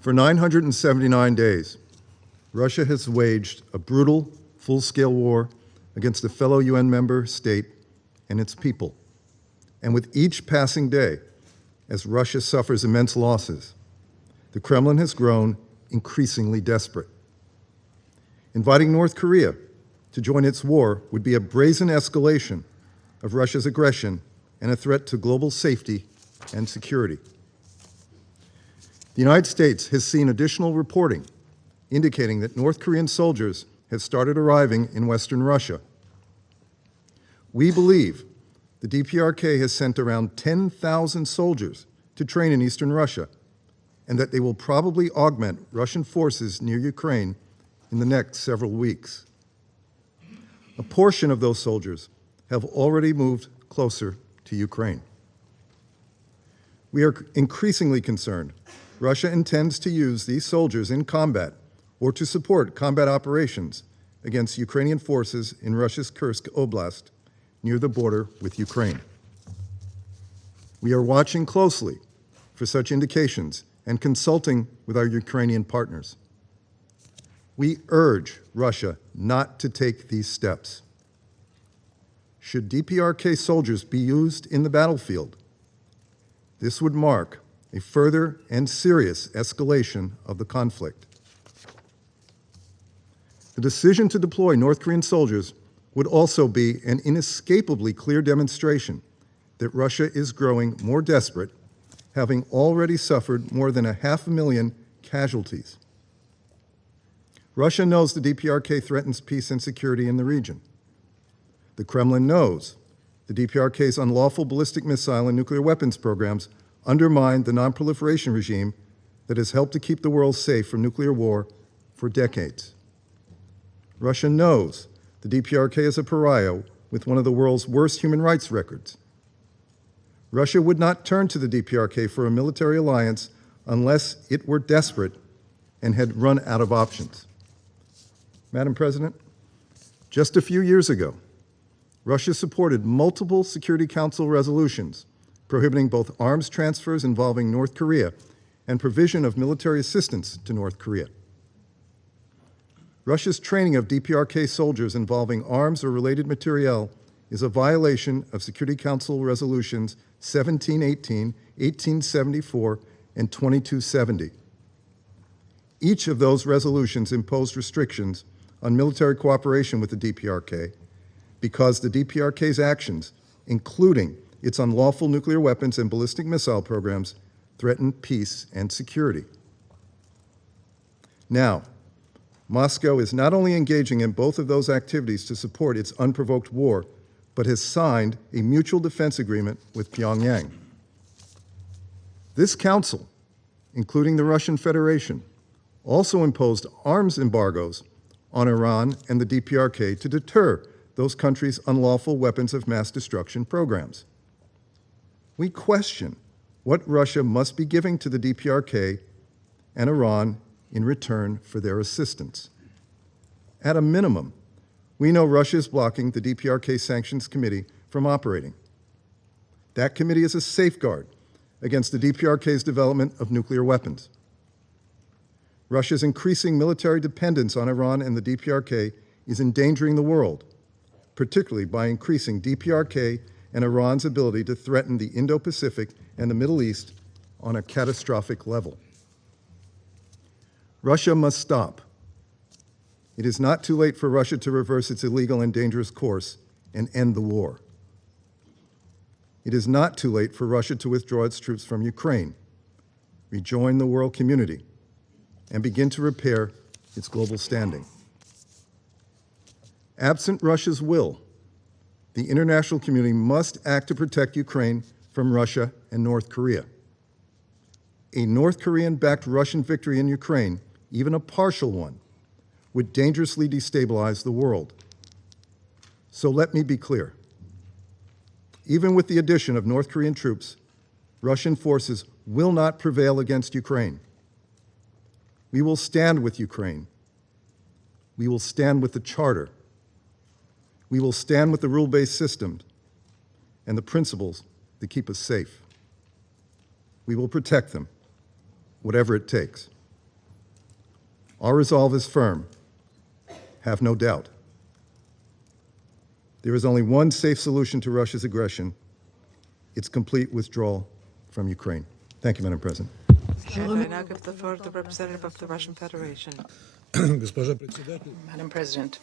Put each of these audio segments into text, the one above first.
For 979 days, Russia has waged a brutal, full-scale war against a fellow UN member state and its people. And with each passing day, as Russia suffers immense losses, the Kremlin has grown increasingly desperate. Inviting North Korea to join its war would be a brazen escalation of Russia's aggression and a threat to global safety and security. The United States has seen additional reporting indicating that North Korean soldiers have started arriving in Western Russia. We believe the DPRK has sent around 10,000 soldiers to train in Eastern Russia, and that they will probably augment Russian forces near Ukraine in the next several weeks. A portion of those soldiers have already moved closer to Ukraine. We are increasingly concerned Russia intends to use these soldiers in combat or to support combat operations against Ukrainian forces in Russia's Kursk Oblast near the border with Ukraine. We are watching closely for such indications and consulting with our Ukrainian partners. We urge Russia not to take these steps. Should DPRK soldiers be used in the battlefield, this would mark a further and serious escalation of the conflict. The decision to deploy North Korean soldiers would also be an inescapably clear demonstration that Russia is growing more desperate, having already suffered more than 500,000 casualties. Russia knows the DPRK threatens peace and security in the region. The Kremlin knows the DPRK's unlawful ballistic missile and nuclear weapons programs undermine the non-proliferation regime that has helped to keep the world safe from nuclear war for decades. Russia knows the DPRK is a pariah with one of the world's worst human rights records. Russia would not turn to the DPRK for a military alliance unless it were desperate and had run out of options. Madam President, just a few years ago, Russia supported multiple Security Council resolutions prohibiting both arms transfers involving North Korea and provision of military assistance to North Korea. Russia's training of DPRK soldiers involving arms or related materiel is a violation of Security Council resolutions 1718, 1874, and 2270. Each of those resolutions imposed restrictions on military cooperation with the DPRK because the DPRK's actions, including its unlawful nuclear weapons and ballistic missile programs, threaten peace and security. Now, Moscow is not only engaging in both of those activities to support its unprovoked war, but has signed a mutual defense agreement with Pyongyang. This council, including the Russian Federation, also imposed arms embargoes on Iran and the DPRK to deter those countries' unlawful weapons of mass destruction programs. We question what Russia must be giving to the DPRK and Iran in return for their assistance. At a minimum, we know Russia is blocking the DPRK Sanctions Committee from operating. That committee is a safeguard against the DPRK's development of nuclear weapons. Russia's increasing military dependence on Iran and the DPRK is endangering the world, particularly by increasing DPRK and Iran's ability to threaten the Indo-Pacific and the Middle East on a catastrophic level. Russia must stop. It is not too late for Russia to reverse its illegal and dangerous course and end the war. It is not too late for Russia to withdraw its troops from Ukraine, rejoin the world community, and begin to repair its global standing. Absent Russia's will, the international community must act to protect Ukraine from Russia and North Korea. A North Korean-backed Russian victory in Ukraine, even a partial one, would dangerously destabilize the world. So let me be clear. Even with the addition of North Korean troops, Russian forces will not prevail against Ukraine. We will stand with Ukraine. We will stand with the Charter. We will stand with the rule-based system and the principles that keep us safe. We will protect them, whatever it takes. Our resolve is firm. Have no doubt. There is only one safe solution to Russia's aggression: its complete withdrawal from Ukraine. Thank you, Madam President. I now give the floor to the representative of the Russian Federation. Madam President,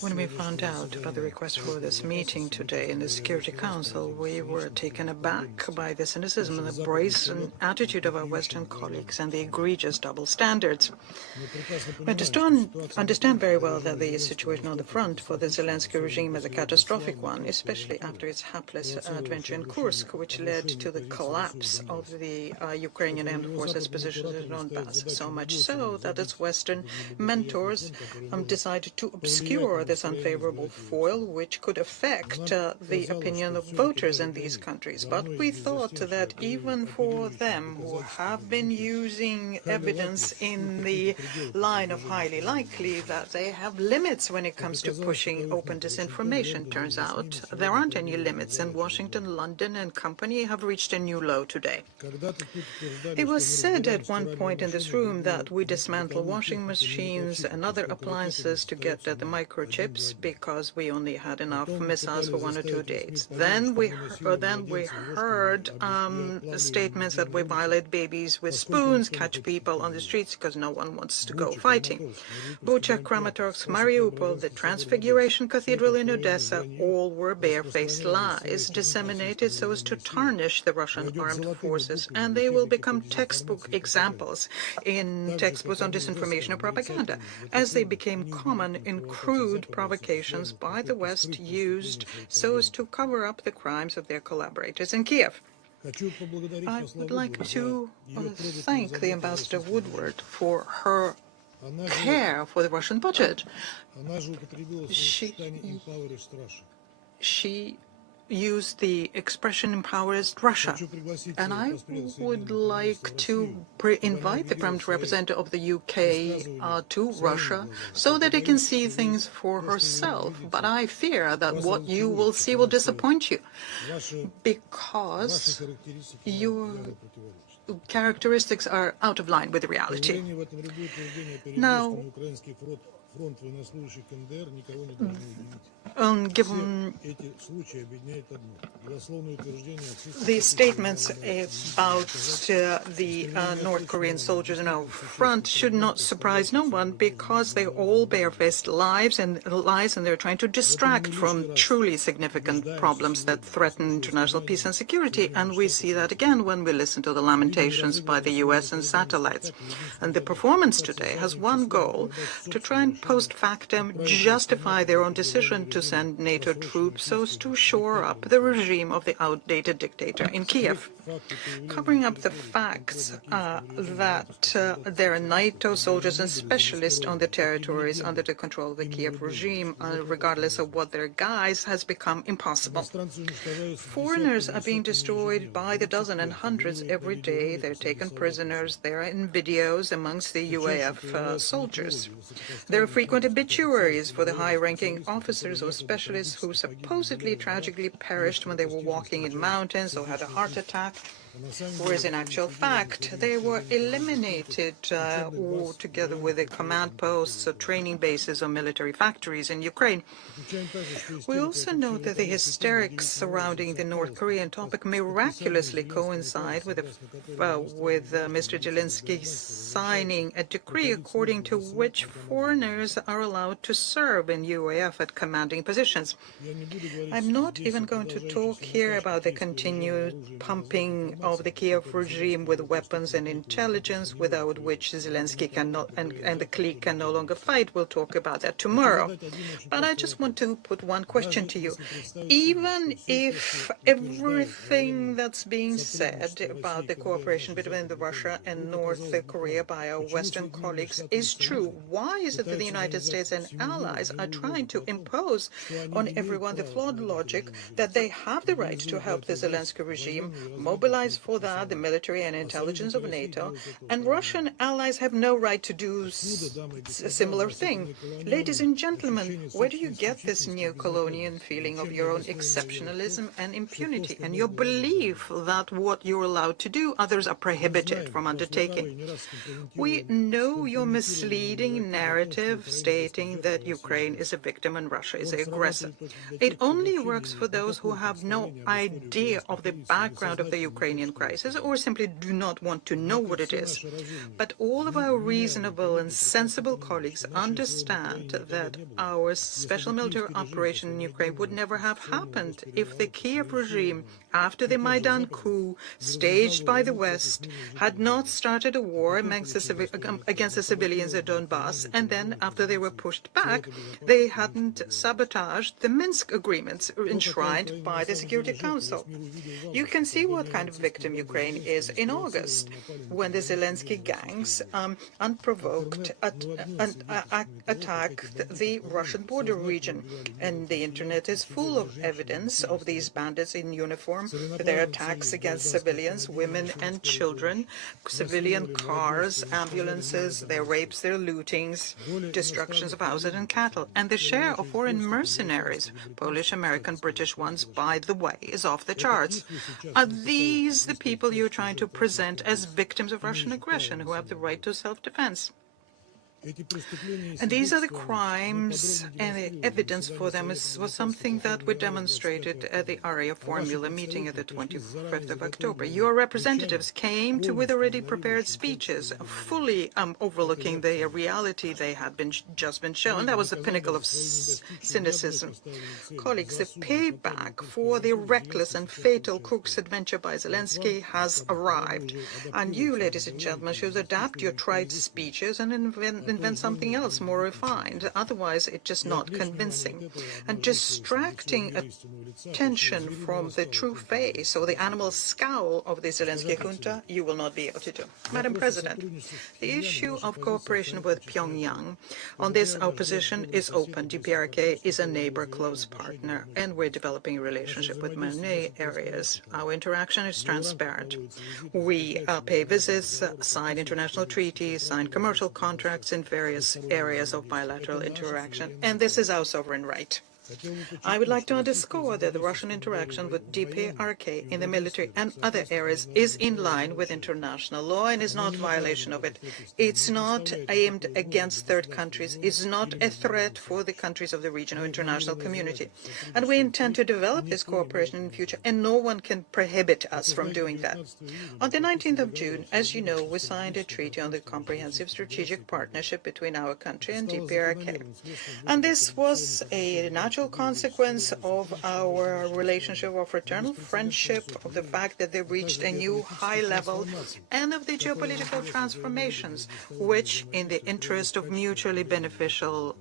when we found out about the request for this meeting today in the Security Council, we were taken aback by the cynicism and the brazen attitude of our Western colleagues and the egregious double standards. We understand very well that the situation on the front for the Zelensky regime is a catastrophic one, especially after its hapless adventure in Kursk, which led to the collapse of the Ukrainian armed forces positions in Donbass, so much so that its Western mentors decided to obscure this unfavorable foil, which could affect the opinion of voters in these countries. But we thought that even for them, who have been using evidence in the line of highly likely, that they have limits when it comes to pushing open disinformation. Turns out there aren't any limits, and Washington, London, and company have reached a new low today. It was said at one point in this room that we dismantle washing machines and other appliances to get at the microchips because we only had enough missiles for 1 or 2 days. Then we heard statements that we violate babies with spoons, catch people on the streets because no one wants to go fighting. Bucha, Kramatorsk, Mariupol, the Transfiguration Cathedral in Odessa, all were barefaced lies disseminated so as to tarnish the Russian armed forces, and they will become textbook examples in textbooks on disinformation and propaganda, as they became common in crude provocations by the West used so as to cover up the crimes of their collaborators in Kiev. I would like to thank the Ambassador Woodward for her care for the Russian budget. She used the expression "empowered Russia," and I would like to invite the permanent representative of the UK to Russia so that they can see things for herself. But I fear that what you will see will disappoint you, because your characteristics are out of line with reality. Now, given the statements about the North Korean soldiers in our front should not surprise no one, because they all barefaced lies and they're trying to distract from truly significant problems that threaten international peace and security. And we see that again when we listen to the lamentations by the US and satellites. And the performance today has one goal: to try and post factum justify their own decision to send NATO troops so as to shore up the regime of the outdated dictator in Kiev. Covering up the facts that there are NATO soldiers and specialists on the territories under the control of the Kiev regime, regardless of what their guise, has become impossible. Foreigners are being destroyed by the dozen and hundreds every day. They're taken prisoners. They're in videos amongst the UAF soldiers. There are frequent obituaries for the high-ranking officers or specialists who supposedly tragically perished when they were walking in mountains or had a heart attack, whereas in actual fact they were eliminated together with the command posts or training bases or military factories in Ukraine. We also note that the hysterics surrounding the North Korean topic miraculously coincide with Mr. Zelensky signing a decree according to which foreigners are allowed to serve in UAF at commanding positions. I'm not even going to talk here about the continued pumping of the Kiev regime with weapons and intelligence, without which Zelensky cannot and the clique can no longer fight. We'll talk about that tomorrow. But I just want to put one question to you. Even if everything that's being said about the cooperation between Russia and North Korea by our Western colleagues is true, why is it that the United States and allies are trying to impose on everyone the flawed logic that they have the right to help the Zelensky regime mobilize Besides for that, the military and intelligence of NATO and Russian allies have no right to do a similar thing. Ladies and gentlemen, where do you get this neo-colonial feeling of your own exceptionalism and impunity, and your belief that what you're allowed to do, others are prohibited from undertaking? We know your misleading narrative stating that Ukraine is a victim and Russia is the aggressor. It only works for those who have no idea of the background of the Ukrainian crisis or simply do not want to know what it is. But all of our reasonable and sensible colleagues understand that our special military operation in Ukraine would never have happened if the Kiev regime, after the Maidan coup staged by the West, had not started a war against the civilians at Donbass, and then, after they were pushed back, they hadn't sabotaged the Minsk agreements enshrined by the Security Council. You can see what kind of victim Ukraine is in August, when the Zelensky gangs unprovoked attacked the Russian border region. And the internet is full of evidence of these bandits in uniform, their attacks against civilians, women and children, civilian cars, ambulances, their rapes, their lootings, destructions of houses and cattle. And the share of foreign mercenaries, Polish, American, British ones, by the way, is off the charts. Are these the people you're trying to present as victims of Russian aggression who have the right to self-defense? And these are the crimes, and the evidence for them was something that we demonstrated at the ARIA Formula meeting at the 25th of October. Your representatives came to with already prepared speeches, fully overlooking the reality they had just been shown. That was the pinnacle of cynicism. Colleagues, the payback for the reckless and fatal cook's adventure by Zelensky has arrived. And you, ladies and gentlemen, should adapt your trite speeches and invent something else more refined. Otherwise, it's just not convincing. And distracting attention from the true face or the animal scowl of the Zelensky junta, you will not be able to do. Madam President, the issue of cooperation with Pyongyang, on this our position is open. DPRK is a neighbor, close partner, and we're developing a relationship with many areas. Our interaction is transparent. We pay visits, sign international treaties, sign commercial contracts in various areas of bilateral interaction, and this is our sovereign right. I would like to underscore that the Russian interaction with DPRK in the military and other areas is in line with international law and is not a violation of it. It's not aimed against third countries. It's not a threat for the countries of the region or international community. And we intend to develop this cooperation in the future, and no one can prohibit us from doing that. On the 19th of June, as you know, we signed a treaty on the comprehensive strategic partnership between our country and DPRK. And this was a natural consequence of our relationship of fraternal friendship, of the fact that they reached a new high level, and of the geopolitical transformations, which, in the interest of mutually beneficial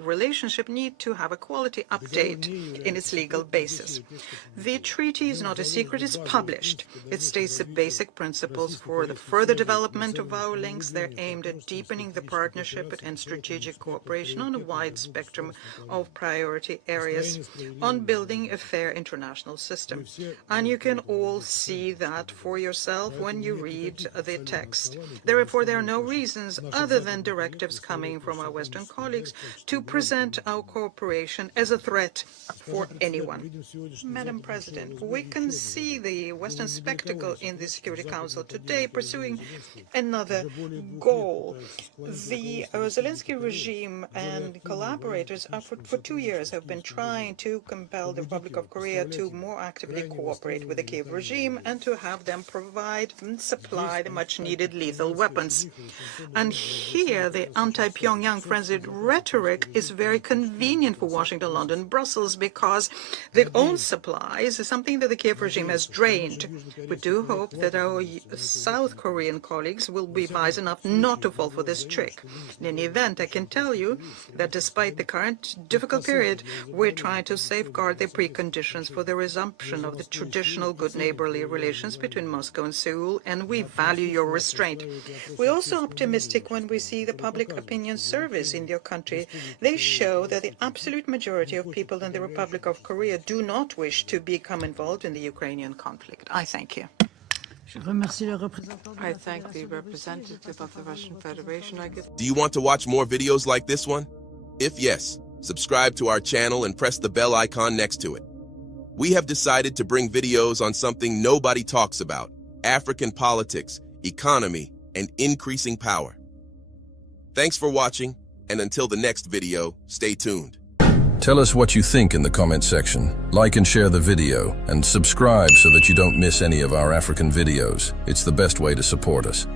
relationship, need to have a quality update in its legal basis. The treaty is not a secret, it's published. It states the basic principles for the further development of our links. They're aimed at deepening the partnership and strategic cooperation on a wide spectrum of priority areas, on building a fair international system. And you can all see that for yourself when you read the text. Therefore, there are no reasons other than directives coming from our Western colleagues to present our cooperation as a threat for anyone. Madam President, we can see the Western spectacle in the Security Council today pursuing another goal. The Zelensky regime and collaborators are for 2 years have been trying to compel the Republic of Korea to more actively cooperate with the Kiev regime and to have them provide and supply the much-needed lethal weapons. And here, the anti-Pyongyang frenzied rhetoric is very convenient for Washington, London, Brussels, because their own supplies is something that the Kiev regime has drained. We do hope that our South Korean colleagues will be wise enough not to fall for this trick. In any event, I can tell you that despite the current difficult historical period, we're trying to safeguard the preconditions for the resumption of the traditional good neighborly relations between Moscow and Seoul, and we value your restraint. We're also optimistic when we see the public opinion surveys in your country. They show that the absolute majority of people in the Republic of Korea do not wish to become involved in the Ukrainian conflict. I thank you. I thank the representative of the Russian Federation. Do you want to watch more videos like this one? If yes, subscribe to our channel and press the bell icon next to it. We have decided to bring videos on something nobody talks about: African politics, economy, and increasing power. Thanks for watching, and until the next video, stay tuned. Tell us what you think in the comment section. Like and share the video, and subscribe so that you don't miss any of our African videos. It's the best way to support us.